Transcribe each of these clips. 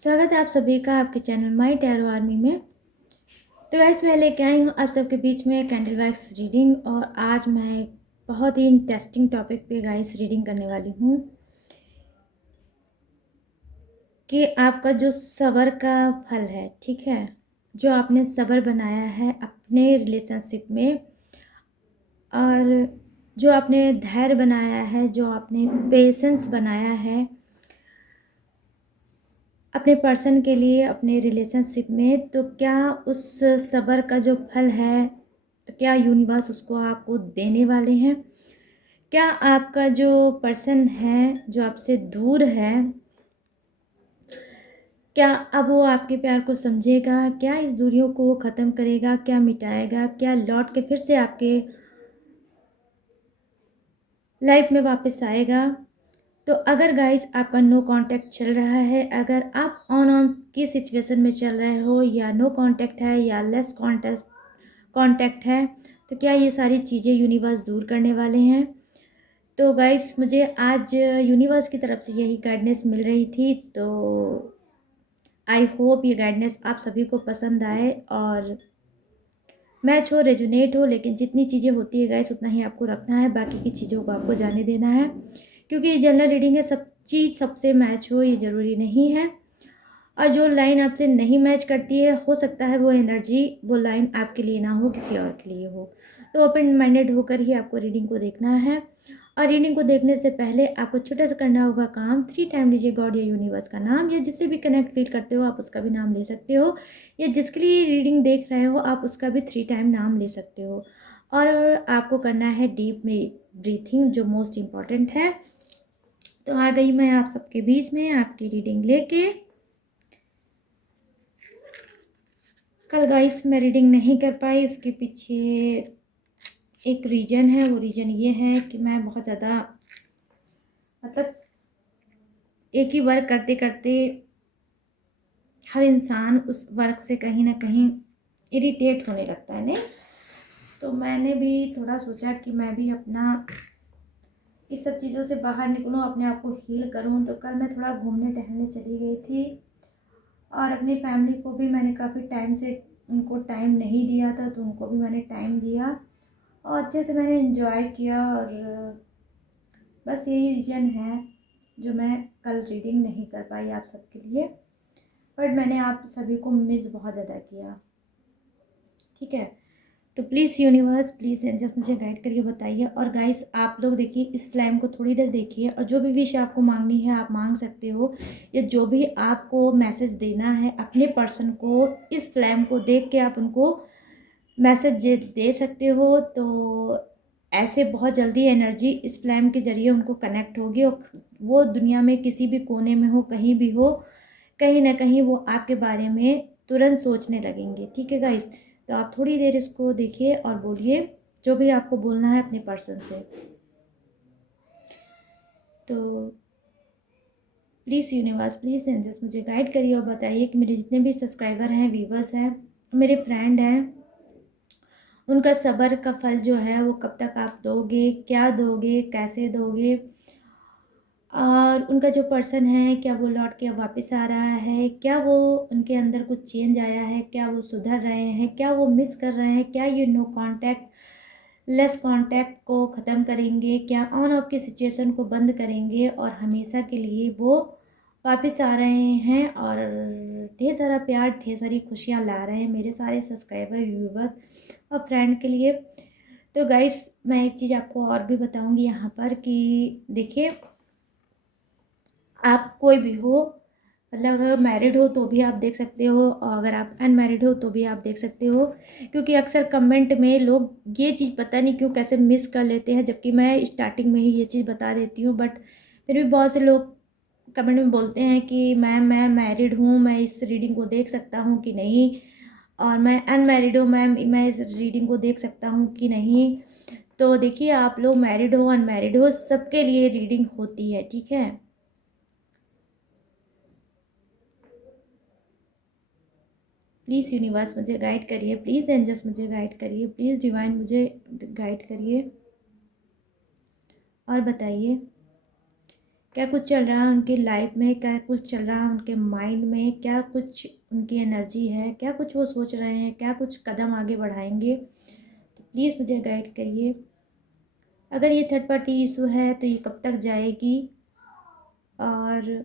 स्वागत है आप सभी का आपके चैनल माई टैरो आर्मी में। तो गाइस मैं लेके आई हूँ आप सबके बीच में कैंडल वैक्स रीडिंग। और आज मैं बहुत ही इंटरेस्टिंग टॉपिक पे गाइस रीडिंग करने वाली हूँ कि आपका जो सब्र का फल है, ठीक है, जो आपने सब्र बनाया है अपने रिलेशनशिप में, और जो आपने धैर्य बनाया है, जो आपने पेशेंस बनाया है अपने पर्सन के लिए, अपने रिलेशनशिप में, तो क्या उस सब्र का जो फल है, तो क्या यूनिवर्स उसको आपको देने वाले हैं? क्या आपका जो पर्सन है जो आपसे दूर है, क्या अब वो आपके प्यार को समझेगा? क्या इस दूरियों को वो ख़त्म करेगा? क्या मिटाएगा? क्या लौट के फिर से आपके लाइफ में वापस आएगा? तो अगर गाइस आपका नो कांटेक्ट चल रहा है, अगर आप ऑन की सिचुएशन में चल रहे हो, या नो कांटेक्ट है या लेस कांटेक्ट है, तो क्या ये सारी चीज़ें यूनिवर्स दूर करने वाले हैं? तो गाइस मुझे आज यूनिवर्स की तरफ से यही गाइडेंस मिल रही थी, तो आई होप ये गाइडेंस आप सभी को पसंद आए और मैच हो, रेजोनेट हो। लेकिन जितनी चीज़ें होती है गाइस उतना ही आपको रखना है, बाकी की चीज़ों को आपको जाने देना है, क्योंकि ये जनरल रीडिंग है, सब चीज़ सबसे मैच हो ये ज़रूरी नहीं है। और जो लाइन आपसे नहीं मैच करती है, हो सकता है वो एनर्जी, वो लाइन आपके लिए ना हो, किसी और के लिए हो। तो ओपन माइंडेड होकर ही आपको रीडिंग को देखना है। और रीडिंग को देखने से पहले आपको छोटा सा करना होगा काम, 3 टाइम लीजिए गॉड या यूनिवर्स का नाम, या जिससे भी कनेक्ट फील करते हो आप उसका भी नाम ले सकते हो, या जिसके लिए रीडिंग देख रहे हो आप उसका भी 3 टाइम नाम ले सकते हो। और आपको करना है डीप ब्रीथिंग, जो मोस्ट इम्पॉर्टेंट है। तो आ गई मैं आप सबके बीच में आपकी रीडिंग लेके। कल गाइस मैं रीडिंग नहीं कर पाई, उसके पीछे एक रीज़न है। वो रीज़न ये है कि मैं बहुत ज़्यादा, मतलब एक ही वर्क करते करते हर इंसान उस वर्क से कहीं ना कहीं इरिटेट होने लगता है, नहीं? तो मैंने भी थोड़ा सोचा कि मैं भी अपना इस सब चीज़ों से बाहर निकलूं, अपने आप को हील करूं। तो कल मैं थोड़ा घूमने टहलने चली गई थी, और अपनी फैमिली को भी मैंने काफ़ी टाइम से उनको टाइम नहीं दिया था, तो उनको भी मैंने टाइम दिया और अच्छे से मैंने एंजॉय किया। और बस यही रीज़न है जो मैं कल रीडिंग नहीं कर पाई आप सबके लिए, बट मैंने आप सभी को मिस बहुत ज़्यादा किया, ठीक है? तो प्लीज़ यूनिवर्स, प्लीज़ एंजल्स मुझे गाइड करिए, बताइए। और गाइस आप लोग देखिए, इस फ्लेम को थोड़ी देर देखिए, और जो भी विश आपको मांगनी है आप मांग सकते हो, या जो भी आपको मैसेज देना है अपने पर्सन को, इस फ्लेम को देख के आप उनको मैसेज दे सकते हो। तो ऐसे बहुत जल्दी एनर्जी इस फ्लेम के ज़रिए उनको कनेक्ट होगी, और वो दुनिया में किसी भी कोने में हो, कहीं भी हो, कहीं ना कहीं वो आपके बारे में तुरंत सोचने लगेंगे, ठीक है गाइस? तो आप थोड़ी देर इसको देखिए और बोलिए जो भी आपको बोलना है अपने पर्सन से। तो प्लीज़ यूनिवर्स, प्लीज़ एंजल्स मुझे गाइड करिए और बताइए कि मेरे जितने भी सब्सक्राइबर हैं, व्यूवर्स हैं, मेरे फ्रेंड हैं, उनका सब्र का फल जो है वो कब तक आप दोगे, क्या दोगे, कैसे दोगे? और उनका जो पर्सन है, क्या वो लौट के वापस आ रहा है? क्या वो, उनके अंदर कुछ चेंज आया है? क्या वो सुधर रहे हैं? क्या वो मिस कर रहे हैं? क्या ये नो कांटेक्ट, लेस कांटेक्ट को ख़त्म करेंगे? क्या ऑन ऑफ की सिचुएशन को बंद करेंगे और हमेशा के लिए वो वापस आ रहे हैं और ढेर सारा प्यार, ढेर सारी खुशियाँ ला रहे हैं मेरे सारे सब्सक्राइबर, व्यूवर्स और फ्रेंड के लिए? तो गाइस मैं एक चीज़ आपको और भी बताऊंगी यहाँ पर कि देखिए, आप कोई भी हो, मतलब अगर मैरिड हो तो भी आप देख सकते हो, और अगर आप अनमैरिड हो तो भी आप देख सकते हो, क्योंकि अक्सर कमेंट में लोग ये चीज़ पता नहीं क्यों कैसे मिस कर लेते हैं, जबकि मैं स्टार्टिंग में ही ये चीज़ बता देती हूँ। बट फिर भी बहुत से लोग कमेंट में बोलते हैं कि मैम मैं मैरिड हूँ, मैं इस रीडिंग को देख सकता हूँ कि नहीं, और मैं अनमैरिड हूँ मैम, मैं इस रीडिंग को देख सकता हूँ कि नहीं? तो देखिए, आप लोग मैरिड हो, अनमैरिड हो, सबके लिए रीडिंग होती है, ठीक है? प्लीज़ यूनिवर्स मुझे गाइड करिए, प्लीज़ एंजल्स मुझे गाइड करिए, प्लीज़ डिवाइन मुझे गाइड करिए और बताइए क्या कुछ चल रहा है उनकी लाइफ में, क्या कुछ चल रहा है उनके माइंड में, क्या कुछ उनकी एनर्जी है, क्या कुछ वो सोच रहे हैं, क्या कुछ कदम आगे बढ़ाएंगे। तो प्लीज़ मुझे गाइड करिए। अगर ये थर्ड पार्टी इशू है तो ये कब तक जाएगी, और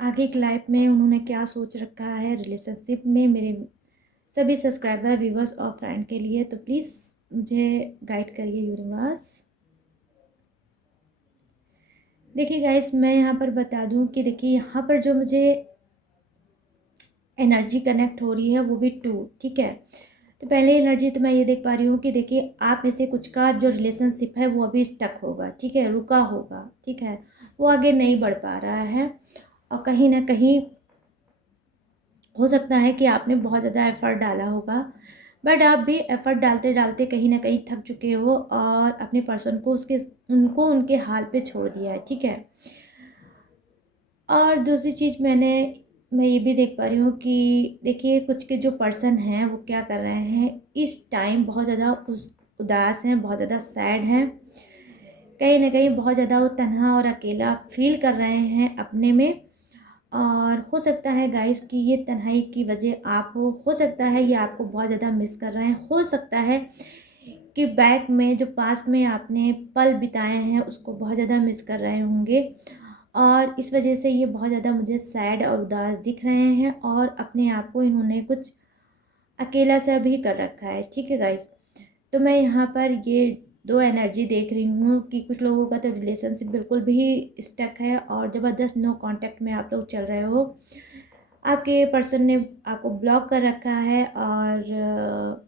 आगे की लाइफ में उन्होंने क्या सोच रखा है रिलेशनशिप में, मेरे सभी सब्सक्राइबर, व्यूवर्स और फ्रेंड के लिए। तो प्लीज़ मुझे गाइड करिए यूनिवर्स। देखिए गाइस, मैं यहाँ पर बता दूँ कि देखिए यहाँ पर जो मुझे एनर्जी कनेक्ट हो रही है वो भी टू, ठीक है। तो पहले एनर्जी तो मैं ये देख पा रही हूँ कि देखिए आप में से कुछ का जो रिलेशनशिप है वो अभी स्टक होगा, ठीक है, रुका होगा, ठीक है, वो आगे नहीं बढ़ पा रहा है। और कहीं ना कहीं हो सकता है कि आपने बहुत ज़्यादा एफर्ट डाला होगा, बट आप भी एफर्ट डालते डालते कहीं ना कहीं थक चुके हो और अपने पर्सन को उनको उनके हाल पे छोड़ दिया है, ठीक है। और दूसरी चीज़ मैं ये भी देख पा रही हूँ कि देखिए कुछ के जो पर्सन हैं वो क्या कर रहे हैं इस टाइम, बहुत ज़्यादा उदास हैं, बहुत ज़्यादा सैड हैं, कहीं ना कहीं बहुत ज़्यादा वो तन्हा और अकेला फील कर रहे हैं अपने में। और हो सकता है गाइस कि ये तन्हाई की वजह आप हो सकता है ये आपको बहुत ज़्यादा मिस कर रहे हैं, हो सकता है कि बैक में जो पास्ट में आपने पल बिताए हैं उसको बहुत ज़्यादा मिस कर रहे होंगे, और इस वजह से ये बहुत ज़्यादा मुझे सैड और उदास दिख रहे हैं और अपने आप को इन्होंने कुछ अकेला सा भी कर रखा है, ठीक है गाइस। तो मैं यहाँ पर ये दो एनर्जी देख रही हूँ कि कुछ लोगों का तो रिलेशनशिप बिल्कुल भी स्टक है और ज़बरदस्त नो कांटेक्ट में आप लोग चल रहे हो, आपके पर्सन ने आपको ब्लॉक कर रखा है, और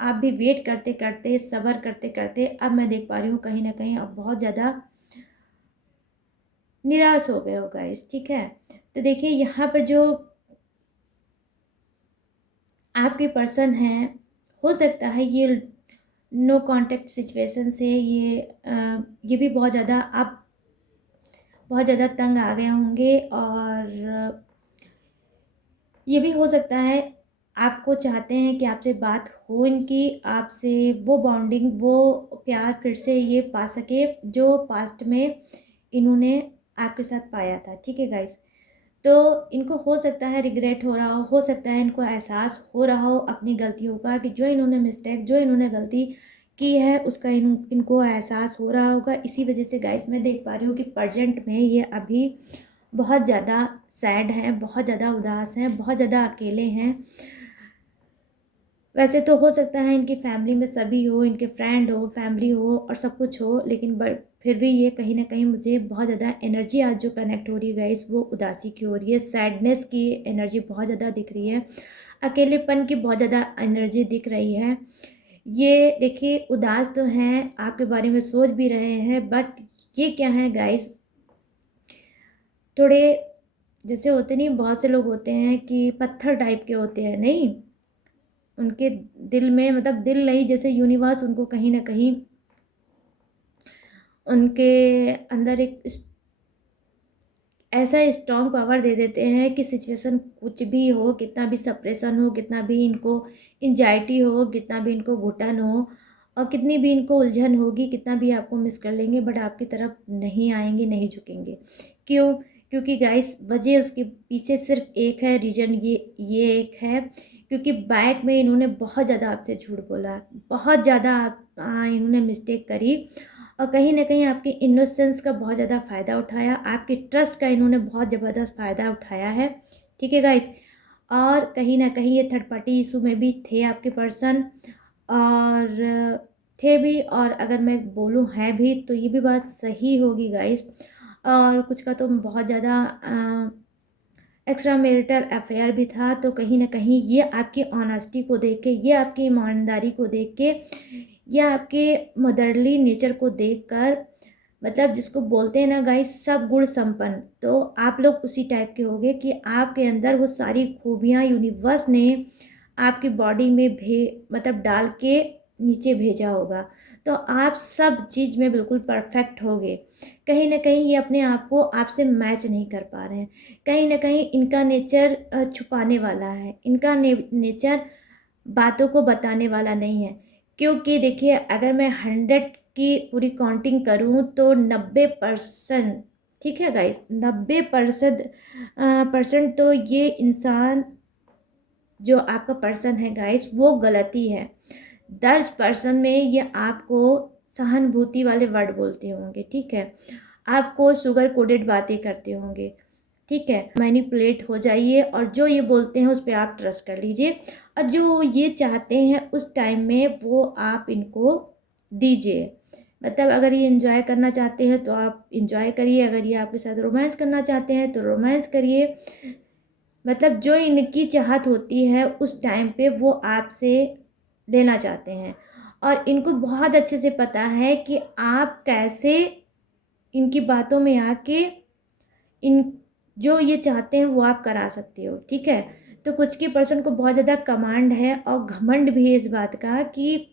आप भी वेट करते करते, सब्र करते करते, अब मैं देख पा रही हूँ कहीं ना कहीं अब बहुत ज़्यादा निराश हो गए हो गाइस, ठीक है। तो देखिए यहाँ पर जो आपके पर्सन हैं, हो सकता है ये नो कांटेक्ट सिचुएशन से ये भी बहुत ज़्यादा आप बहुत ज़्यादा तंग आ गए होंगे, और ये भी हो सकता है आपको चाहते हैं कि आपसे बात हो इनकी, आपसे वो बॉन्डिंग, वो प्यार फिर से ये पा सके जो पास्ट में इन्होंने आपके साथ पाया था, ठीक है गाइस। तो इनको हो सकता है रिग्रेट हो सकता है इनको एहसास हो रहा हो अपनी गलतियों का, कि जो इन्होंने गलती की है उसका इनको एहसास हो रहा होगा। इसी वजह से गाइस मैं देख पा रही हूँ कि प्रेजेंट में ये अभी बहुत ज़्यादा सैड हैं, बहुत ज़्यादा उदास हैं, बहुत ज़्यादा अकेले हैं। वैसे तो हो सकता है इनकी फैमिली में सभी हो, इनके फ्रेंड हो, फैमिली हो और सब कुछ हो, लेकिन बट फिर भी ये कहीं ना कहीं मुझे बहुत ज़्यादा एनर्जी आज जो कनेक्ट हो रही है गाइस वो उदासी की हो रही है, सैडनेस की एनर्जी बहुत ज़्यादा दिख रही है, अकेलेपन की बहुत ज़्यादा एनर्जी दिख रही है। ये देखिए उदास तो हैं, आपके बारे में सोच भी रहे हैं, बट ये क्या है गाइस, थोड़े जैसे होते नहीं, बहुत से लोग होते हैं कि पत्थर टाइप के होते हैं, नहीं उनके दिल में, मतलब दिल नहीं, जैसे यूनिवर्स उनको कहीं ना कहीं उनके अंदर एक ऐसा स्ट्रॉन्ग पावर दे देते हैं कि सिचुएशन कुछ भी हो, कितना भी सप्रेशन हो, कितना भी इनको एंजाइटी हो, कितना भी इनको घुटन हो, और कितनी भी इनको उलझन होगी, कितना भी आपको मिस कर लेंगे, बट आपकी तरफ नहीं आएंगे, नहीं झुकेंगे। क्यों? क्योंकि गाइस वजह उसके पीछे सिर्फ एक है, रीज़न ये एक है, क्योंकि बैक में इन्होंने बहुत ज़्यादा आपसे झूठ बोला, बहुत ज़्यादा इन्होंने मिस्टेक करी, और कहीं ना कहीं आपके इनोसेंस का बहुत ज़्यादा फ़ायदा उठाया, आपके ट्रस्ट का इन्होंने बहुत ज़बरदस्त फ़ायदा उठाया है, ठीक है गाइस। और कहीं ना कहीं ये थर्ड पार्टी इशू में भी थे आपके पर्सन, और थे भी, और अगर मैं बोलूँ है भी तो ये भी बात सही होगी गाइस। और कुछ का तो बहुत ज़्यादा एक्स्ट्रा मैरिटल अफेयर भी था, तो कहीं ना कहीं ये आपकी ऑनेस्टी को देख के, ये आपकी ईमानदारी को देख के, ये आपके मदरली नेचर को देखकर, मतलब जिसको बोलते हैं ना गाइस सब गुण संपन्न, तो आप लोग उसी टाइप के होगे कि आपके अंदर वो सारी खूबियाँ यूनिवर्स ने आपकी बॉडी में मतलब डाल के नीचे भेजा होगा, तो आप सब चीज़ में बिल्कुल परफेक्ट होगे। कहीं ना कहीं ये अपने आप को आपसे मैच नहीं कर पा रहे हैं, कहीं ना कहीं इनका नेचर छुपाने वाला है, इनका नेचर बातों को बताने वाला नहीं है, क्योंकि देखिए अगर मैं 100 की पूरी काउंटिंग करूँ तो 90%, ठीक है गाइस, 90% तो ये इंसान जो आपका पर्सन है गाइस वो गलती है। 10% में ये आपको सहानुभूति वाले वर्ड बोलते होंगे, ठीक है, आपको शुगर कोडेड बातें करते होंगे, ठीक है, मैनिपुलेट हो जाइए और जो ये बोलते हैं उस पर आप ट्रस्ट कर लीजिए और जो ये चाहते हैं उस टाइम में वो आप इनको दीजिए। मतलब अगर ये इंजॉय करना चाहते हैं तो आप इंजॉय करिए, अगर ये आपके साथ रोमांस करना चाहते हैं तो रोमांस करिए। मतलब जो इनकी चाहत होती है उस टाइम पे वो आपसे लेना चाहते हैं और इनको बहुत अच्छे से पता है कि आप कैसे इनकी बातों में आके इन जो ये चाहते हैं वो आप करा सकते हो, ठीक है। तो कुछ के पर्सन को बहुत ज़्यादा कमांड है और घमंड भी है इस बात का कि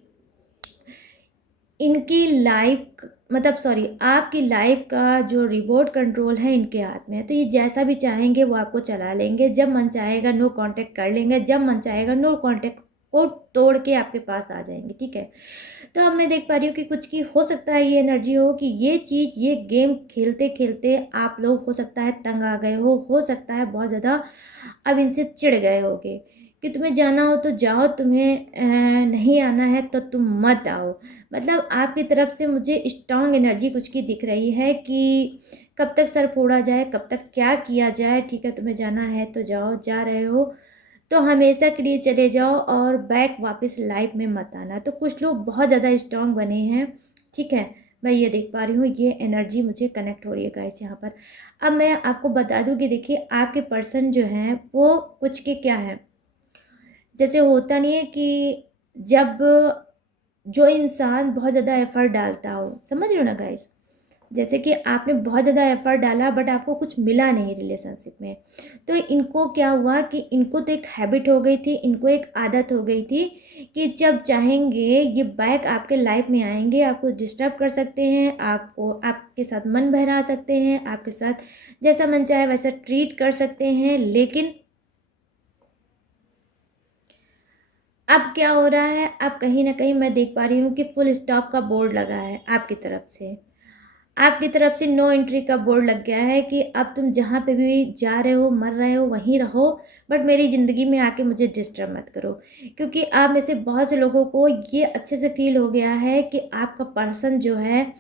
इनकी लाइफ मतलब सॉरी आपकी लाइफ का जो रिमोट कंट्रोल है इनके हाथ में है। तो ये जैसा भी चाहेंगे वो आपको चला लेंगे, जब मन चाहेगा नो कांटेक्ट कर लेंगे, जब मन चाहेगा नो कांटेक्ट को तोड़ के आपके पास आ जाएंगे, ठीक है। तो अब मैं देख पा रही हूँ कि कुछ की हो सकता है ये एनर्जी हो कि ये चीज़ ये गेम खेलते खेलते आप लोग हो सकता है तंग आ गए हो सकता है बहुत ज़्यादा अब इनसे चिढ़ गए होगे कि तुम्हें जाना हो तो जाओ, तुम्हें नहीं आना है तो तुम मत आओ। मतलब आपकी तरफ से मुझे स्ट्रांग एनर्जी कुछ की दिख रही है कि कब तक सर फोड़ा जाए, कब तक क्या किया जाए, ठीक है, तुम्हें जाना है तो जाओ, जा रहे हो तो हमेशा के लिए चले जाओ और बैक वापस लाइफ में मत आना। तो कुछ लोग बहुत ज़्यादा स्ट्रांग बने हैं, ठीक है, मैं ये देख पा रही हूँ, ये एनर्जी मुझे कनेक्ट हो रही है गाइस यहाँ पर। अब मैं आपको बता दूँ कि देखिए आपके पर्सन जो हैं वो कुछ के क्या हैं, जैसे होता नहीं है कि जब जो इंसान बहुत ज़्यादा एफर्ट डालता हो, समझ रहे हो ना गाइस, जैसे कि आपने बहुत ज़्यादा एफर्ट डाला बट आपको कुछ मिला नहीं रिलेशनशिप में, तो इनको क्या हुआ कि इनको तो एक हैबिट हो गई थी, इनको एक आदत हो गई थी कि जब चाहेंगे ये बैक आपके लाइफ में आएंगे, आपको डिस्टर्ब कर सकते हैं, आपको आपके साथ मन बहला सकते हैं, आपके साथ जैसा मन चाहे वैसा ट्रीट कर सकते हैं। लेकिन अब क्या हो रहा है, अब कहीं ना कहीं मैं देख पा रही हूँ कि फुल स्टॉप का बोर्ड लगा है आपकी तरफ से, आपकी तरफ से नो एंट्री का बोर्ड लग गया है कि अब तुम जहाँ पे भी जा रहे हो मर रहे हो वहीं रहो, बट मेरी ज़िंदगी में आके मुझे डिस्टर्ब मत करो। क्योंकि आप में से बहुत से लोगों को ये अच्छे से फील हो गया है कि आपका पर्सन जो है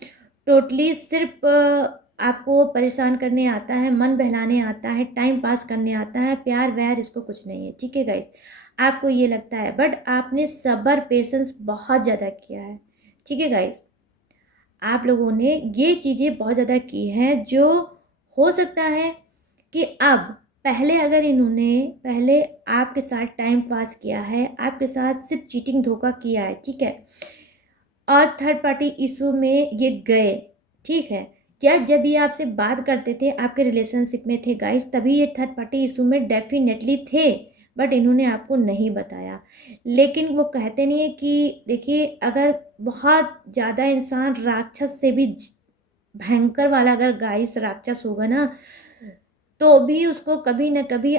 टोटली सिर्फ आपको परेशान करने आता है, मन बहलाने आता है, टाइम पास करने आता है, प्यार व्यार इसको कुछ नहीं है, ठीक है गाइस, आपको ये लगता है, बट आपने सब्र पेशेंस बहुत ज़्यादा किया है, ठीक है गाइस, आप लोगों ने ये चीज़ें बहुत ज़्यादा की हैं जो हो सकता है कि अब पहले अगर इन्होंने पहले आपके साथ टाइम पास किया है, आपके साथ सिर्फ चीटिंग धोखा किया है, ठीक है, और थर्ड पार्टी इशू में ये गए, ठीक है, क्या जब ये आपसे बात करते थे आपके रिलेशनशिप में थे गाइस तभी ये थर्ड पार्टी इशू में डेफिनेटली थे, बट इन्होंने आपको नहीं बताया। लेकिन वो कहते नहीं है कि देखिए अगर बहुत ज़्यादा इंसान राक्षस से भी भयंकर वाला अगर गाइस राक्षस होगा ना तो भी उसको कभी ना कभी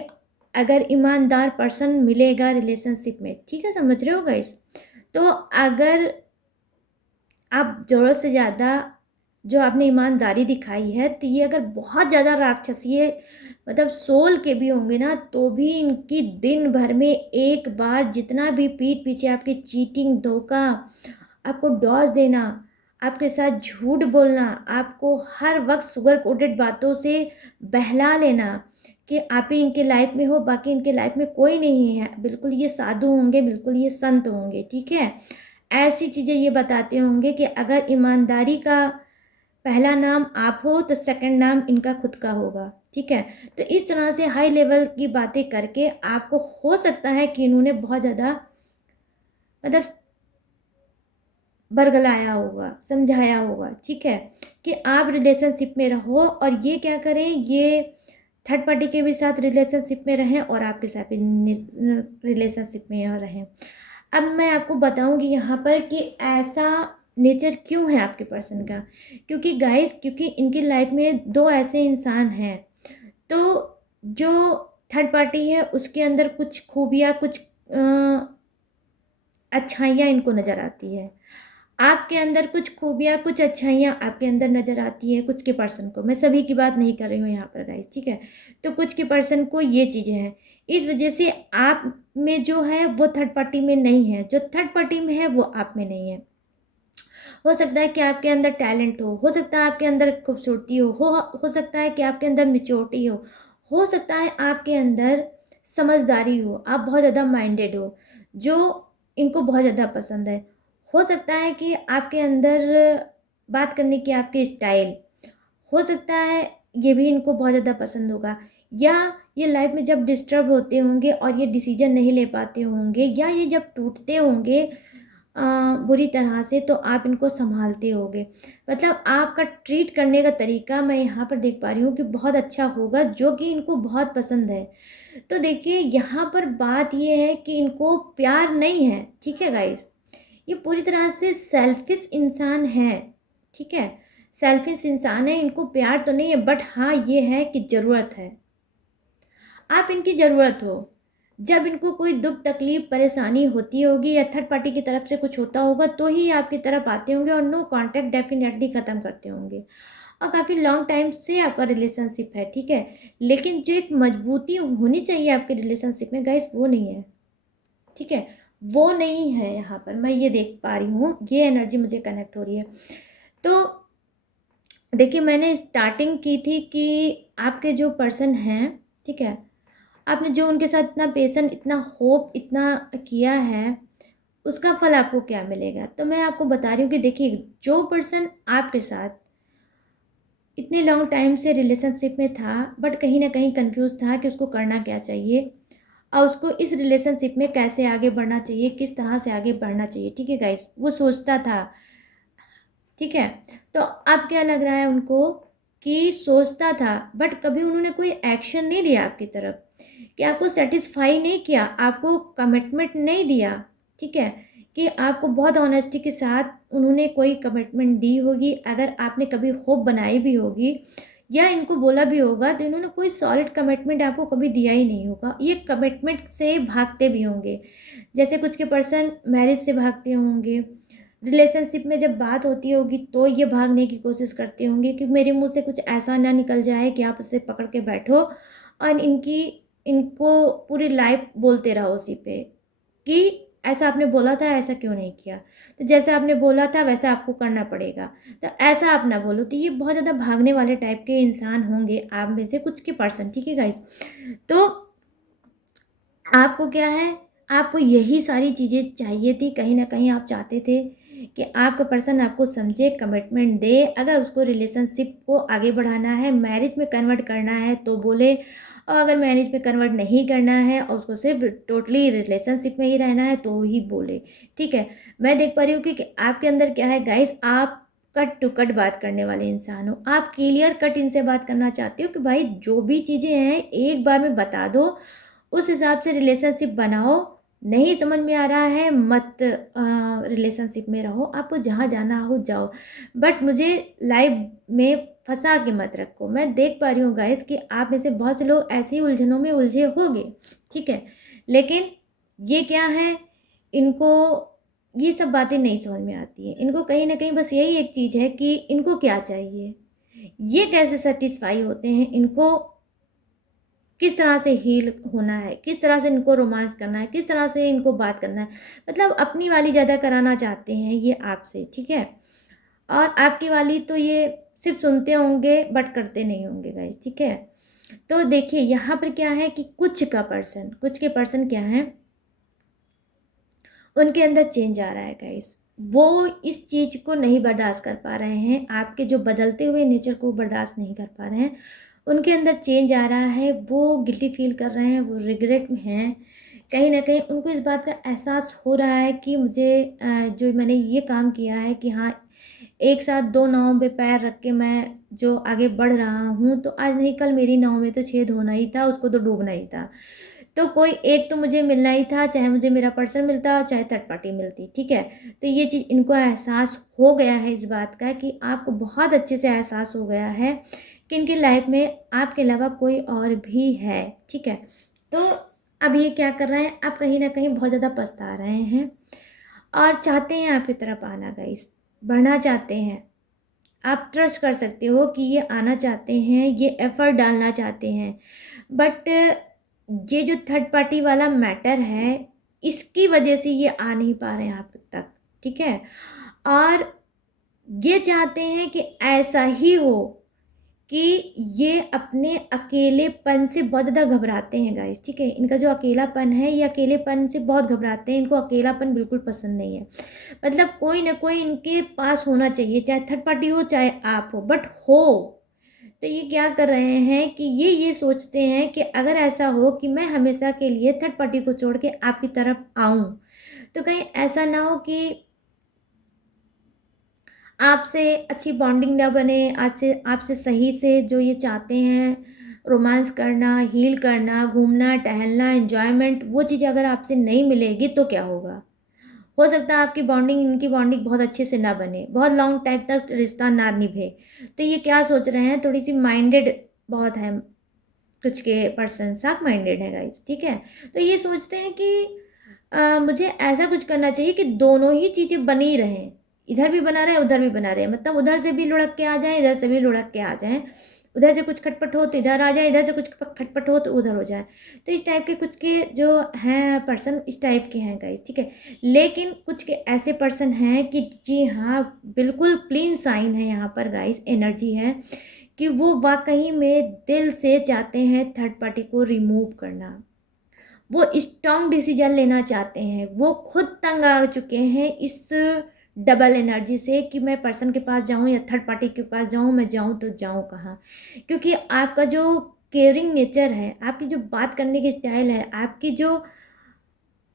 अगर ईमानदार पर्सन मिलेगा रिलेशनशिप में, ठीक है, समझ रहे हो गाइस। तो अगर आप ज़रूरत से ज़्यादा जो आपने ईमानदारी दिखाई है तो ये अगर बहुत ज़्यादा राक्षसीय मतलब सोल के भी होंगे ना तो भी इनकी दिन भर में एक बार जितना भी पीठ पीछे आपकी चीटिंग धोखा आपको डॉज देना, आपके साथ झूठ बोलना, आपको हर वक्त शुगर कोटेड बातों से बहला लेना कि आप ही इनके लाइफ में हो, बाकी इनके लाइफ में कोई नहीं है, बिल्कुल ये साधु होंगे, बिल्कुल ये संत होंगे, ठीक है, ऐसी चीज़ें ये बताते होंगे कि अगर ईमानदारी का पहला नाम आप हो तो सेकंड नाम इनका खुद का होगा, ठीक है। तो इस तरह से हाई लेवल की बातें करके आपको हो सकता है कि इन्होंने बहुत ज़्यादा मतलब बरगलाया होगा, समझाया होगा, ठीक है, कि आप रिलेशनशिप में रहो और ये क्या करें, ये थर्ड पार्टी के भी साथ रिलेशनशिप में रहें और आपके साथ भी रिलेशनशिप में रहें। अब मैं आपको बताऊंगी यहाँ पर कि ऐसा नेचर क्यों है आपके पर्सन का, क्योंकि गाइस क्योंकि इनकी लाइफ में दो ऐसे इंसान हैं, तो जो थर्ड पार्टी है उसके अंदर कुछ खूबियाँ कुछ अच्छाइयाँ इनको नज़र आती है। आपके अंदर कुछ खूबियाँ, कुछ अच्छाइयाँ आपके अंदर नज़र आती है कुछ के पर्सन को। मैं सभी की बात नहीं कर रही हूँ यहाँ पर गाइस, ठीक है? तो कुछ के पर्सन को ये चीज़ें हैं। इस वज़ह से आप में जो है वो थर्ड पार्टी में नहीं है, जो थर्ड पार्टी में है वो आप में नहीं है। हो सकता है कि आपके अंदर टैलेंट हो सकता है आपके अंदर खूबसूरती हो सकता है कि आपके अंदर मैच्योरिटी हो सकता है आपके अंदर समझदारी हो, आप बहुत ज़्यादा माइंडेड हो, जो इनको बहुत ज़्यादा पसंद है। हो सकता है कि आपके अंदर बात करने की आपकी स्टाइल, हो सकता है ये भी इनको बहुत ज़्यादा पसंद होगा, या ये लाइफ में जब डिस्टर्ब होते होंगे और ये डिसीजन नहीं ले पाते होंगे, या ये जब टूटते होंगे अ, बुरी तरह से, तो आप इनको सँभालते होगे। मतलब आपका ट्रीट करने का तरीका मैं यहाँ पर देख पा रही हूँ कि बहुत अच्छा होगा, जो कि इनको बहुत पसंद है। तो देखिए यहाँ पर बात ये है कि इनको प्यार नहीं है, ठीक है गाइज़? ये पूरी तरह से सेल्फिश इंसान है, ठीक है? सेल्फिश इंसान है, इनको प्यार तो नहीं है, बट हाँ, ये है कि ज़रूरत है। आप इनकी ज़रूरत हो। जब इनको कोई दुःख तकलीफ़ परेशानी होती होगी या थर्ड पार्टी की तरफ से कुछ होता होगा, तो ही आपकी तरफ आते होंगे और नो कॉन्टैक्ट डेफ़िनेटली ख़त्म करते होंगे। और काफ़ी लॉन्ग टाइम से आपका रिलेशनशिप है, ठीक है? लेकिन जो एक मजबूती होनी चाहिए आपके रिलेशनशिप में गाइस, वो नहीं है, ठीक है? वो नहीं है यहाँ पर, मैं ये देख पा रही हूँ, ये एनर्जी मुझे कनेक्ट हो रही है। तो देखिए, मैंने स्टार्टिंग की थी कि आपके जो पर्सन हैं, ठीक है? आपने जो उनके साथ इतना पेशेंस, इतना होप, इतना किया है, उसका फल आपको क्या मिलेगा? तो मैं आपको बता रही हूँ कि देखिए, जो पर्सन आपके साथ इतने लॉन्ग टाइम से रिलेशनशिप में था, बट कहीं न कहीं कन्फ्यूज़ था कि उसको करना क्या चाहिए और उसको इस रिलेशनशिप में कैसे आगे बढ़ना चाहिए, किस तरह से आगे बढ़ना चाहिए, ठीक है गाइज़? वो सोचता था, ठीक है? तो अब क्या लग रहा है उनको कि सोचता था, बट कभी उन्होंने कोई एक्शन नहीं लिया आपकी तरफ, कि आपको सैटिस्फाई नहीं किया, आपको कमिटमेंट नहीं दिया, ठीक है? कि आपको बहुत ऑनेस्टी के साथ उन्होंने कोई कमिटमेंट दी होगी, अगर आपने कभी होप बनाई भी होगी या इनको बोला भी होगा, तो इन्होंने कोई सॉलिड कमिटमेंट आपको कभी दिया ही नहीं होगा। ये कमिटमेंट से भागते भी होंगे। जैसे कुछ के पर्सन मैरिज से भागते होंगे, रिलेशनशिप में जब बात होती होगी तो ये भागने की कोशिश करते होंगे कि मेरे मुँह से कुछ ऐसा ना निकल जाए कि आप उसे पकड़ के बैठो और इनको पूरी लाइफ बोलते रहो उसी पे कि ऐसा आपने बोला था, ऐसा क्यों नहीं किया? तो जैसा आपने बोला था वैसा आपको करना पड़ेगा। तो ऐसा आप ना बोलो, तो ये बहुत ज़्यादा भागने वाले टाइप के इंसान होंगे आप में से कुछ के पर्सन, ठीक है गाइज़? तो आपको क्या है, आपको यही सारी चीज़ें चाहिए थी, कहीं न कहीं आप चाहते थे कि आपका पर्सन आपको समझे, कमिटमेंट दे, अगर उसको रिलेशनशिप को आगे बढ़ाना है, मैरिज में कन्वर्ट करना है तो बोले, और अगर मैरिज में कन्वर्ट नहीं करना है और उसको सिर्फ़ टोटली रिलेशनशिप में ही रहना है तो ही बोले, ठीक है? मैं देख पा रही हूँ कि आपके अंदर क्या है गाइज़, आप कट टू कट बात करने वाले इंसान हो। आप क्लियर कट इनसे बात करना चाहते हो कि भाई जो भी चीज़ें हैं एक बार में बता दो, उस हिसाब से रिलेशनशिप बनाओ, नहीं समझ में आ रहा है मत रिलेशनशिप में रहो, आपको जहाँ जाना हो जाओ, बट मुझे लाइफ में फँसा के मत रखो। मैं देख पा रही हूँ गाइस कि आप में से बहुत से लोग ऐसी उलझनों में उलझे होंगे, ठीक है? लेकिन ये क्या है, इनको ये सब बातें नहीं समझ में आती हैं। इनको कहीं न कहीं बस यही एक चीज़ है कि इनको क्या चाहिए? ये कैसे सैटिस्फाई होते हैं? इनको किस तरह से हील होना है, किस तरह से इनको रोमांस करना है, किस तरह से इनको बात करना है। मतलब अपनी वाली ज़्यादा कराना चाहते हैं ये आपसे, ठीक है? और आपकी वाली तो ये सिर्फ़ सुनते होंगे बट करते नहीं होंगे गाइज़, ठीक है? तो देखिए यहाँ पर क्या है कि कुछ के पर्सन क्या हैं, उनके अंदर चेंज आ रहा है गाइस। वो इस चीज़ को नहीं बर्दाश्त कर पा रहे हैं, आपके जो बदलते हुए नेचर को बर्दाश्त नहीं कर पा रहे हैं। उनके अंदर चेंज आ रहा है, वो गिल्टी फ़ील कर रहे हैं, वो रिग्रेट में हैं। कहीं न कहीं उनको इस बात का एहसास हो रहा है कि मुझे जो मैंने ये काम किया है कि हाँ, एक साथ 2 नावों पे पैर रख के मैं जो आगे बढ़ रहा हूँ, तो आज नहीं कल मेरी नाव में तो छेद होना ही था, उसको तो डूबना ही था। तो कोई एक तो मुझे मिलना ही था, चाहे मुझे मेरा पर्सन मिलता, चाहे थर्ड पार्टी मिलती, ठीक है? तो ये चीज़ इनको एहसास हो गया है इस बात का कि आपको बहुत अच्छे से एहसास हो गया है कि इनकी लाइफ़ में आपके अलावा कोई और भी है, ठीक है? तो अब ये क्या कर रहे हैं, आप कहीं न कहीं बहुत ज़्यादा पछता रहे हैं और चाहते हैं आपकी तरफ आना गाइस, बढ़ना चाहते हैं। आप ट्रस्ट कर सकते हो कि ये आना चाहते हैं, ये एफर्ट डालना चाहते हैं, बट ये जो थर्ड पार्टी वाला मैटर है, इसकी वजह से ये आ नहीं पा रहे हैं आप तक, ठीक है। और ये चाहते हैं कि ऐसा ही हो कि ये अपने अकेलेपन से बहुत ज़्यादा घबराते हैं गाइस, ठीक है। इनका जो अकेलापन है, ये अकेलेपन से बहुत घबराते हैं, इनको अकेलापन बिल्कुल पसंद नहीं है। मतलब कोई ना कोई इनके पास होना चाहिए, चाहे थर्ड पार्टी हो चाहे आप हो, बट हो। तो ये क्या कर रहे हैं कि ये सोचते हैं कि अगर ऐसा हो कि मैं हमेशा के लिए थर्ड पार्टी को छोड़ के आपकी तरफ आऊँ, तो कहीं ऐसा ना हो कि आपसे अच्छी बॉन्डिंग ना बने, आपसे सही से जो ये चाहते हैं रोमांस करना, हील करना, घूमना, टहलना, एन्जॉयमेंट, वो चीज़ अगर आपसे नहीं मिलेगी तो क्या होगा? हो सकता है आपकी बॉन्डिंग, इनकी बॉन्डिंग बहुत अच्छे से ना बने, बहुत लॉन्ग टाइम तक रिश्ता ना निभे। तो ये क्या सोच रहे हैं, थोड़ी-सी माइंडेड बहुत है, कुछ के पर्सन शार्प माइंडेड है गाइस, ठीक है। तो ये सोचते हैं कि मुझे ऐसा कुछ करना चाहिए कि दोनों ही चीज़ें बनी रहें, इधर भी बना रहे, उधर भी बना रहे, मतलब उधर से भी लुढ़क के आ जाएँ, इधर से भी लुढ़क के आ जाएँ। उधर से कुछ खटपट हो तो इधर आ जाए, इधर से कुछ खटपट हो तो उधर हो जाए। तो इस टाइप के कुछ के जो हैं पर्सन, इस टाइप के हैं गाइस, ठीक है। लेकिन कुछ के ऐसे पर्सन हैं कि जी हाँ, बिल्कुल क्लीन साइन है यहाँ पर गाइस, एनर्जी है कि वो वाक़ई में दिल से चाहते हैं थर्ड पार्टी को रिमूव करना। वो स्ट्रॉन्ग डिसीजन लेना चाहते हैं, वो खुद तंग आ चुके हैं इस डबल एनर्जी से कि मैं पर्सन के पास जाऊँ या थर्ड पार्टी के पास जाऊँ, मैं जाऊँ तो जाऊँ कहाँ? क्योंकि आपका जो केयरिंग नेचर है, आपकी जो बात करने की स्टाइल है, आपकी जो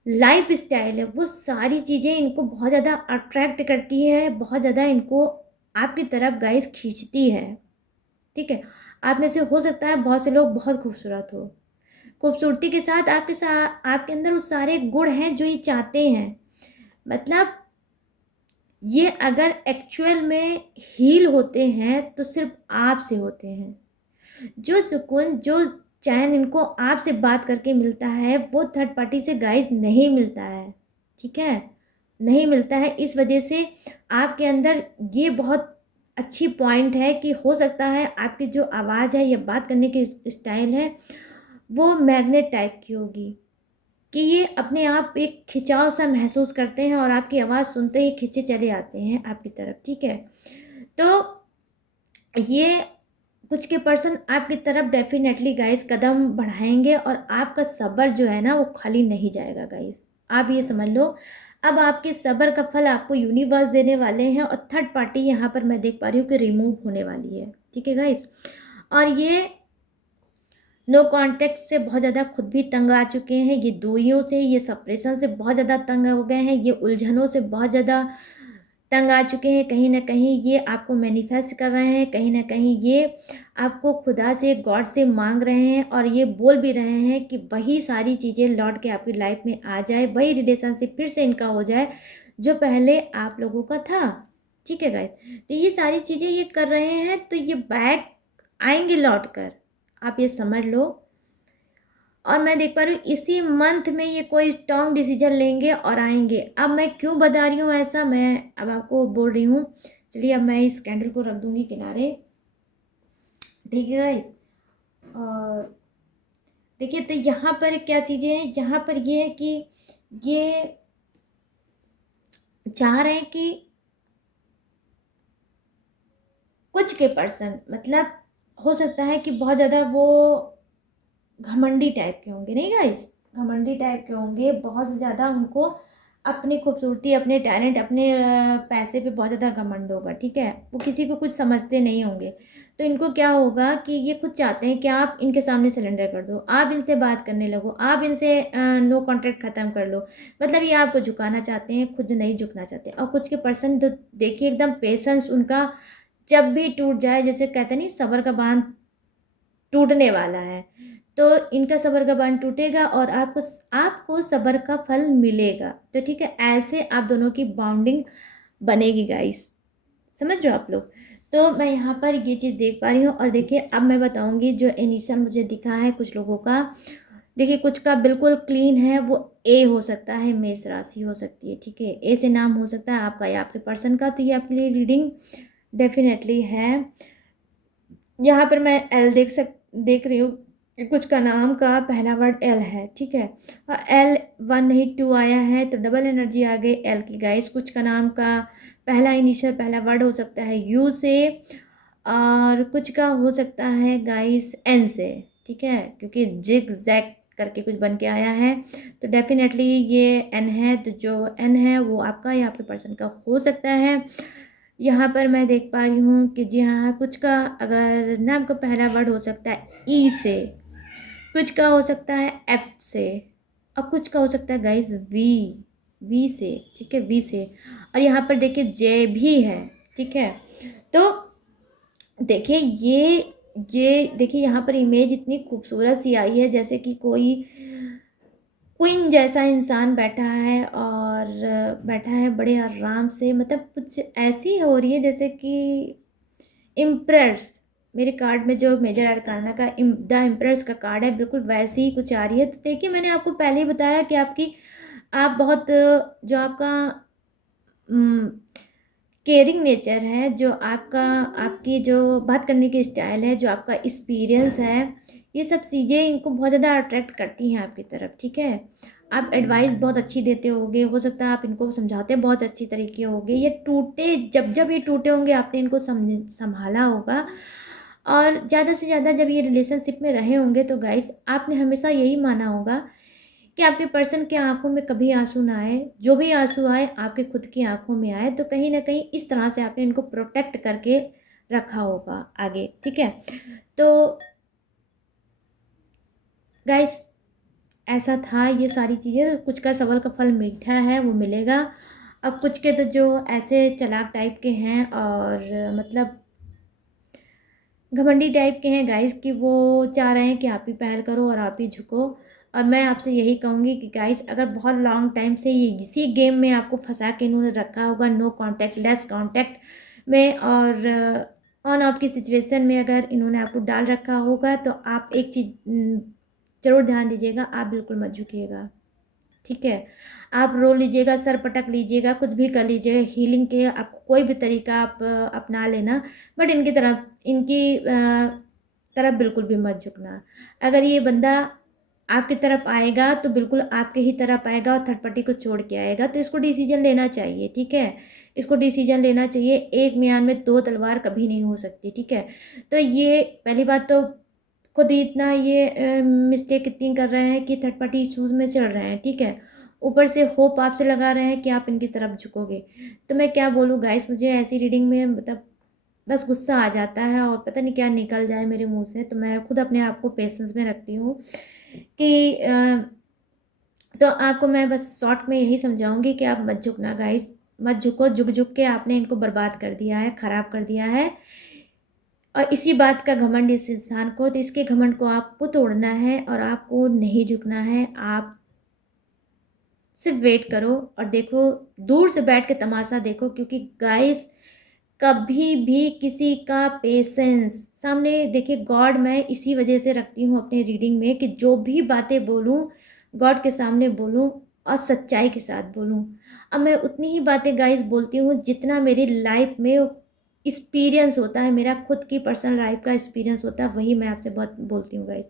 लाइफ स्टाइल है, वो सारी चीज़ें इनको बहुत ज़्यादा अट्रैक्ट करती है, बहुत ज़्यादा इनको आपकी तरफ गाइस खींचती है, ठीक है। आप में से हो सकता है बहुत से लोग बहुत खूबसूरत हो, खूबसूरती के साथ आपके अंदर वो सारे गुण हैं जो ये चाहते हैं। मतलब ये अगर एक्चुअल में हील होते हैं तो सिर्फ आपसे होते हैं। जो सुकून, जो चैन इनको आपसे बात करके मिलता है, वो थर्ड पार्टी से गाइस नहीं मिलता है, ठीक है, नहीं मिलता है। इस वजह से आपके अंदर ये बहुत अच्छी पॉइंट है कि हो सकता है आपकी जो आवाज़ है या बात करने की स्टाइल है, वो मैग्नेट टाइप की होगी कि ये अपने आप एक खिंचाव सा महसूस करते हैं और आपकी आवाज़ सुनते ही खिंचे चले आते हैं आपकी तरफ, ठीक है। तो ये कुछ के पर्सन आपकी तरफ डेफिनेटली गाइस कदम बढ़ाएंगे और आपका सब्र जो है ना वो खाली नहीं जाएगा गाइस, आप ये समझ लो। अब आपके सब्र का फल आपको यूनिवर्स देने वाले हैं और थर्ड पार्टी यहाँ पर मैं देख पा रही हूँ कि रिमूव होने वाली है, ठीक है गाइस। और ये नो कांटेक्ट से बहुत ज़्यादा खुद भी तंग आ चुके हैं, ये दूरियों से, ये सेपरेशन से बहुत ज़्यादा तंग हो गए हैं, ये उलझनों से बहुत ज़्यादा तंग आ चुके हैं। कहीं न कहीं ये आपको मैनिफेस्ट कर रहे हैं, कहीं न कहीं ये आपको खुदा से, गॉड से माँग रहे हैं और ये बोल भी रहे हैं कि वही सारी चीज़ें लौट के आपकी लाइफ में आ जाए, वही रिलेशनशिप फिर से इनका हो जाए, जो पहले आप लोगों का था, ठीक है गाइस। तो ये सारी चीज़ें ये कर रहे हैं, तो ये बैक आएँगे लौट कर, आप ये समझ लो। और मैं देख पा रही हूँ इसी मंथ में ये कोई स्ट्रॉन्ग डिसीजन लेंगे और आएँगे। अब मैं क्यों बता रही हूँ ऐसा, मैं अब आपको बोल रही हूँ। चलिए अब मैं इस कैंडल को रख दूँगी किनारे, ठीक है गाइस। और देखिए तो यहाँ पर क्या चीज़ें हैं, यहाँ पर ये है कि ये चाह रहे हैं कि कुछ के पर्सन, मतलब हो सकता है कि बहुत ज़्यादा वो घमंडी टाइप के होंगे, नहीं गाइस, घमंडी टाइप के होंगे, बहुत ज़्यादा उनको अपनी खूबसूरती, अपने टैलेंट, अपने पैसे पे बहुत ज़्यादा घमंड होगा, ठीक है। वो किसी को कुछ समझते नहीं होंगे। तो इनको क्या होगा कि ये खुद चाहते हैं कि आप इनके सामने सरेंडर कर दो, आप इनसे बात करने लगो, आप इनसे नो कॉन्टैक्ट ख़त्म कर लो। मतलब ये आपको झुकाना चाहते हैं, खुद नहीं झुकना चाहते। और कुछ के पर्सन तो देखिए एकदम पेशेंस उनका जब भी टूट जाए, जैसे कहते नहीं सब्र का बाँध टूटने वाला है, तो इनका सब्र का बाँध टूटेगा और आपको सब्र का फल मिलेगा। तो ठीक है, ऐसे आप दोनों की बॉन्डिंग बनेगी गाइस, समझ रहे हो आप लोग। तो मैं यहाँ पर ये चीज़ देख पा रही हूँ और देखिए अब मैं बताऊँगी जो इनिशियल मुझे दिखा है कुछ लोगों का। देखिए कुछ का बिल्कुल क्लीन है, वो ए हो सकता है, मेष राशि हो सकती है, ठीक है, ए से नाम हो सकता है आपका या आपके पर्सन का, तो ये आपके लिए रीडिंग डेफिनेटली है। यहाँ पर मैं एल देख रही हूँ कि कुछ का नाम का पहला वर्ड एल है, ठीक है, और एल 1 नहीं 2 आया है तो डबल एनर्जी आ गई एल की गाइस। कुछ का नाम का पहला इनिशियल पहला वर्ड हो सकता है यू से, और कुछ का हो सकता है गाइस एन से, ठीक है, क्योंकि जिग जैक करके कुछ बन के आया है, तो डेफिनेटली ये एन है, तो जो एन है वो आपका या आपके पर्सन का हो सकता है। यहाँ पर मैं देख पा रही हूँ कि जी हाँ, कुछ का अगर नाम का पहला वर्ड हो सकता है ई से, कुछ का हो सकता है एफ से, और कुछ का हो सकता है गाइस वी से, ठीक है, वी से, और यहाँ पर देखिए जे भी है, ठीक है। तो देखिए ये देखिए यहाँ पर इमेज इतनी खूबसूरत सी आई है, जैसे कि कोई क्वीन जैसा इंसान बैठा है, और बैठा है बड़े आराम से, मतलब कुछ ऐसी हो रही है जैसे कि इम्प्रेस, मेरे कार्ड में जो मेजर अरकाना का द इम्प्रेस का कार्ड है, बिल्कुल वैसी ही कुछ आ रही है। तो देखिए मैंने आपको पहले ही बताया कि आप बहुत जो आपका केयरिंग नेचर है, जो आपकी जो बात करने की स्टाइल है, जो आपका एक्सपीरियंस है, ये सब चीज़ें इनको बहुत ज़्यादा अट्रैक्ट करती हैं आपकी तरफ, ठीक है। आप एडवाइस बहुत अच्छी देते होगे, हो सकता है आप इनको समझाते बहुत अच्छी तरीके होंगे, ये टूटे जब जब ये टूटे होंगे आपने इनको संभाला होगा, और ज़्यादा से ज़्यादा जब ये रिलेशनशिप में रहे होंगे तो गाइस आपने हमेशा यही माना होगा कि आपके पर्सन की आँखों में कभी आँसू ना आए, जो भी आँसू आए आपके खुद की आँखों में आए, तो कहीं न कहीं इस तरह से आपने इनको प्रोटेक्ट करके रखा होगा आगे, ठीक है। तो गाइस ऐसा था ये सारी चीज़ें, तो कुछ का सबर का फल मीठा है वो मिलेगा। अब कुछ के तो जो ऐसे चालाक टाइप के हैं, और मतलब घमंडी टाइप के हैं गाइस, कि वो चाह रहे हैं कि आप ही पहल करो और आप ही झुको। और मैं आपसे यही कहूँगी कि गाइस अगर बहुत लॉन्ग टाइम से ये इसी गेम में आपको फंसा के इन्होंने रखा होगा, नो कांटेक्ट लेस कांटेक्ट में, और ऑन ऑफ की सिचुएशन में अगर इन्होंने आपको डाल रखा होगा, तो आप एक चीज़ ज़रूर ध्यान दीजिएगा, आप बिल्कुल मत झुकिएगा, ठीक है। आप रो लीजिएगा, सर पटक लीजिएगा, कुछ भी कर लीजिएगा, हीलिंग के आप कोई भी तरीका आप अपना लेना, बट इनकी तरफ बिल्कुल भी मत झुकना। अगर ये बंदा आपकी तरफ आएगा तो बिल्कुल आपके ही तरफ आएगा और थर्ड पार्टी को छोड़ के आएगा, तो इसको डिसीजन लेना चाहिए, ठीक है। इसको डिसीजन लेना चाहिए, एक म्यान में दो तलवार कभी नहीं हो सकती, ठीक है। तो ये पहली बात तो खुद ही इतना ये मिस्टेक इतनी कर रहे हैं कि थर्ड पार्टी इशूज़ में चल रहे हैं, ठीक है। ऊपर से होप आपसे लगा रहे हैं कि आप इनकी तरफ झुकोगे। तो मैं क्या बोलूँ गाइस, मुझे ऐसी रीडिंग में मतलब बस गुस्सा आ जाता है, और पता नहीं क्या निकल जाए मेरे मुँह से, तो मैं खुद अपने आप को पेशेंस में रखती हूँ कि तो आपको मैं बस शॉर्ट में यही समझाऊँगी कि आप मत झुकना गाइस, मत झुको, झुक के आपने इनको बर्बाद कर दिया है, ख़राब कर दिया है। और इसी बात का घमंड इस इंसान को, तो इसके घमंड को आपको तोड़ना है और आपको नहीं झुकना है। आप सिर्फ वेट करो और देखो, दूर से बैठ के तमाशा देखो, क्योंकि गाइस कभी भी किसी का पेशेंस सामने देखिए, गॉड मैं इसी वजह से रखती हूँ अपने रीडिंग में कि जो भी बातें बोलूँ गॉड के सामने बोलूँ और सच्चाई के साथ बोलूँ। अब मैं उतनी ही बातें गाइस बोलती हूँ जितना मेरी लाइफ में एक्सपीरियंस होता है, मेरा खुद की पर्सनल लाइफ का एक्सपीरियंस होता है, वही मैं आपसे बहुत बोलती हूँ गाइस।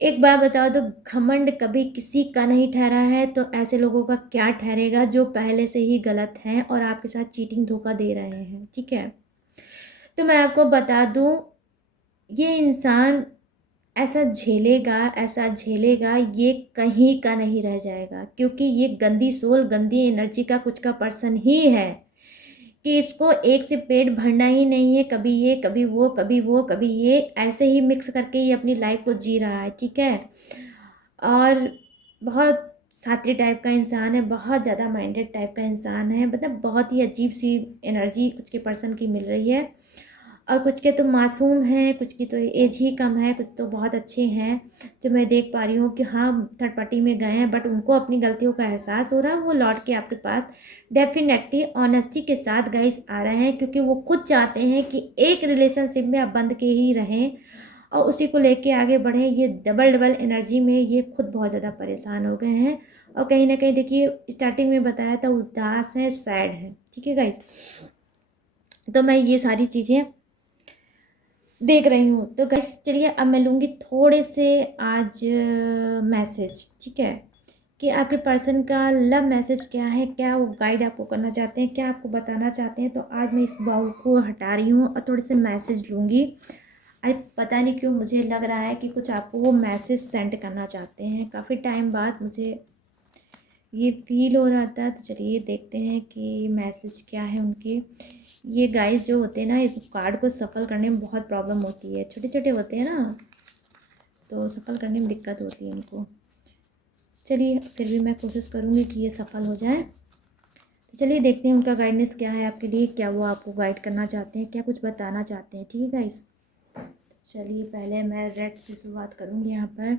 एक बात बता दो, घमंड कभी किसी का नहीं ठहरा है, तो ऐसे लोगों का क्या ठहरेगा जो पहले से ही गलत हैं और आपके साथ चीटिंग धोखा दे रहे हैं, ठीक है। तो मैं आपको बता दूं, ये इंसान ऐसा झेलेगा, ये कहीं का नहीं रह जाएगा, क्योंकि ये गंदी सोल गंदी एनर्जी का कुछ का पर्सन ही है, कि इसको एक से पेट भरना ही नहीं है, कभी ये कभी वो कभी वो कभी ये, ऐसे ही मिक्स करके ये अपनी लाइफ को जी रहा है, ठीक है। और बहुत साथी टाइप का इंसान है, बहुत ज़्यादा माइंडेड टाइप का इंसान है, मतलब बहुत ही अजीब सी एनर्जी कुछ के पर्सन की मिल रही है। और कुछ के तो मासूम हैं, कुछ की तो एज ही कम है, कुछ तो बहुत अच्छे हैं, जो मैं देख पा रही हूँ कि हाँ थर्ड पार्टी में गए हैं, बट उनको अपनी गलतियों का एहसास हो रहा है, वो लौट के आपके पास डेफिनेटली ऑनेस्टी के साथ गाइस आ रहे हैं, क्योंकि वो खुद चाहते हैं कि एक रिलेशनशिप में आप बंद के ही रहें, और उसी को लेके आगे बढ़े। ये डबल डबल एनर्जी में ये खुद बहुत ज़्यादा परेशान हो गए हैं और कहीं ना कहीं देखिए स्टार्टिंग में बताया था उदास है, सैड है। ठीक है गाइस, तो मैं ये सारी चीज़ें देख रही हूँ। तो गाइस चलिए अब मैं लूँगी थोड़े से आज मैसेज, ठीक है, कि आपके पर्सन का लव मैसेज क्या है, क्या वो गाइड आपको करना चाहते हैं, क्या आपको बताना चाहते हैं। तो आज मैं इस बाउल को हटा रही हूँ और थोड़े से मैसेज लूँगी। आज पता नहीं क्यों मुझे लग रहा है कि कुछ आपको वो मैसेज सेंड करना चाहते हैं। काफ़ी टाइम बाद मुझे ये फील हो रहा था। तो चलिए देखते हैं कि मैसेज क्या है उनके। ये गाइस जो होते हैं ना, इस कार्ड को सफल करने में बहुत प्रॉब्लम होती है। छोटे छोटे होते हैं ना, तो सफल करने में दिक्कत होती है इनको। चलिए फिर भी मैं कोशिश करूँगी कि ये सफल हो जाए। तो चलिए देखते हैं उनका गाइडेंस क्या है आपके लिए, क्या वो आपको गाइड करना चाहते हैं, क्या कुछ बताना चाहते हैं। ठीक है गाइस, चलिए पहले मैं रेड से शुरुआत करूँगी यहाँ पर।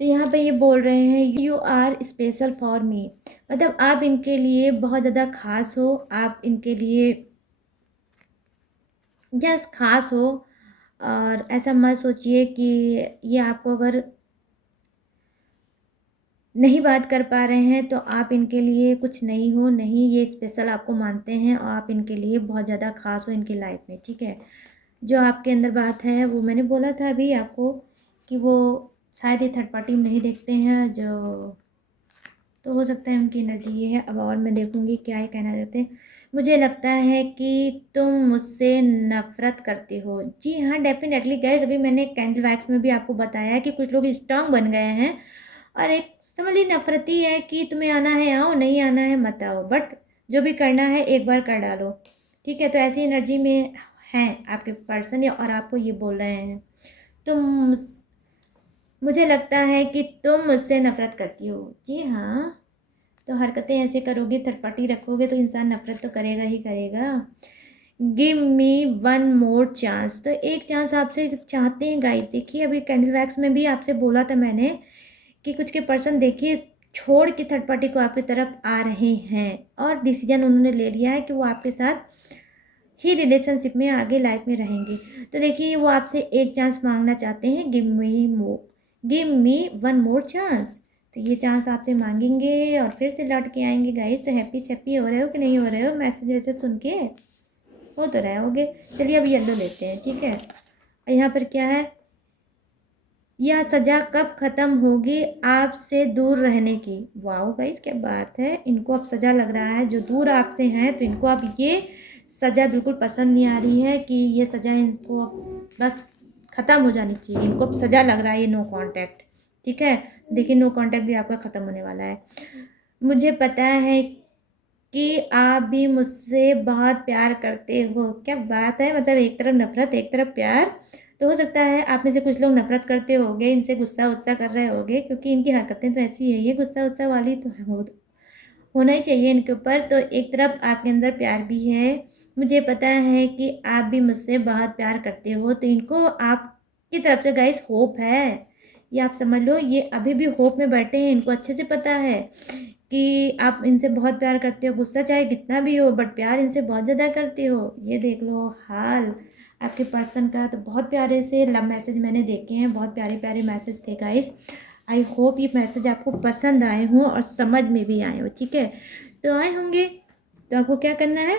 तो यहाँ पे ये बोल रहे हैं you are special for me, मतलब आप इनके लिए बहुत ज़्यादा खास हो। आप इनके लिए यस खास हो। और ऐसा मत सोचिए कि ये आपको अगर नहीं बात कर पा रहे हैं तो आप इनके लिए कुछ नहीं हो। नहीं, ये स्पेशल आपको मानते हैं और आप इनके लिए बहुत ज़्यादा खास हो इनकी लाइफ में। ठीक है, जो आपके अंदर बात है वो मैंने बोला था अभी आपको कि वो शायद ये थर्ड पार्टी में नहीं देखते हैं जो, तो हो सकता है उनकी एनर्जी ये है। अब और मैं देखूंगी क्या ये कहना चाहते हैं। मुझे लगता है कि तुम मुझसे नफरत करते हो। जी हाँ, डेफिनेटली गाइस, अभी मैंने कैंडल वैक्स में भी आपको बताया कि कुछ लोग स्ट्रांग बन गए हैं और एक समझ ली नफरती है कि तुम्हें आना है आओ, नहीं आना है मत आओ, बट जो भी करना है एक बार कर डालो। ठीक है, तो ऐसी एनर्जी में हैं आपके पर्सन और आपको ये बोल रहे हैं तुम, मुझे लगता है कि तुम मुझसे नफरत करती हो। जी हाँ, तो हरकतें ऐसे करोगे, थर्ड पार्टी रखोगे तो इंसान नफरत तो करेगा ही करेगा। Give me one more chance, तो एक चांस आपसे चाहते हैं गाइस। देखिए अभी कैंडल वैक्स में भी आपसे बोला था मैंने कि कुछ के पर्सन देखिए छोड़ के थर्ड पार्टी को आपकी तरफ आ रहे हैं और डिसीजन उन्होंने ले लिया है कि वो आपके साथ ही रिलेशनशिप में आगे लाइफ में रहेंगे। तो देखिए वो आपसे एक चांस मांगना चाहते हैं, give me one more chance. तो ये चांस आपसे मांगेंगे और फिर से लौट के आएंगे गाइस। तो हैप्पी शैप्पी हो रहे हो कि नहीं हो रहे हो मैसेज वैसे सुन के? हो तो रहे होगे। चलिए अब येलो लेते हैं, ठीक है। और यहाँ पर क्या है, यह सज़ा कब ख़त्म होगी आपसे दूर रहने की। वाओ गाइस क्या बात है, इनको अब सज़ा लग रहा है जो दूर आपसे हैं, तो इनको अब ये सज़ा बिल्कुल पसंद नहीं आ रही है कि ये सज़ा इनको अब बस ख़त्म हो जानी चाहिए। इनको अब सज़ा लग रहा है ये नो कांटेक्ट। ठीक है, देखिए नो कांटेक्ट भी आपका ख़त्म होने वाला है। मुझे पता है कि आप भी मुझसे बहुत प्यार करते हो। क्या बात है, मतलब एक तरफ नफरत एक तरफ प्यार। तो हो सकता है आप में से कुछ लोग नफरत करते होंगे, इनसे गुस्सा उस्सा कर रहे होंगे क्योंकि इनकी हरकतें तो ऐसी है, ये गुस्सा उस्सा वाली तो होना ही चाहिए इनके ऊपर। तो एक तरफ आपके अंदर प्यार भी है। मुझे पता है कि आप भी मुझसे बहुत प्यार करते हो, तो इनको आपकी तरफ से गाइस होप है। ये आप समझ लो, ये अभी भी होप में बैठे हैं। इनको अच्छे से पता है कि आप इनसे बहुत प्यार करते हो, गुस्सा चाहे कितना भी हो बट प्यार इनसे बहुत ज़्यादा करते हो। ये देख लो हाल आपके पर्सन का। तो बहुत प्यारे से लव मैसेज मैंने देखे हैं, बहुत प्यारे प्यारे मैसेज थे गाइस। आई होप ये मैसेज आपको पसंद आए हों और समझ में भी आए हो। ठीक है, तो आए होंगे तो आपको क्या करना है,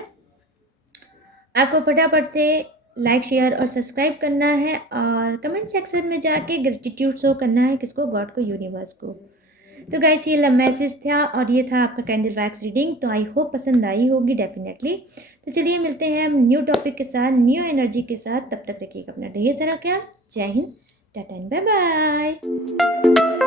आपको फटाफट से लाइक शेयर और सब्सक्राइब करना है और कमेंट सेक्शन में जाके ग्रेटिट्यूड शो करना है, किसको, गॉड को, यूनिवर्स को। तो गाइस ये लव मैसेज था और ये था आपका कैंडल वैक्स रीडिंग। तो आई होप पसंद आई होगी डेफिनेटली। तो चलिए मिलते हैं हम न्यू टॉपिक के साथ, न्यू एनर्जी के साथ। तब तक रखिएगा अपना ढेर सारा ख्याल। Jai Hind, tata and bye bye.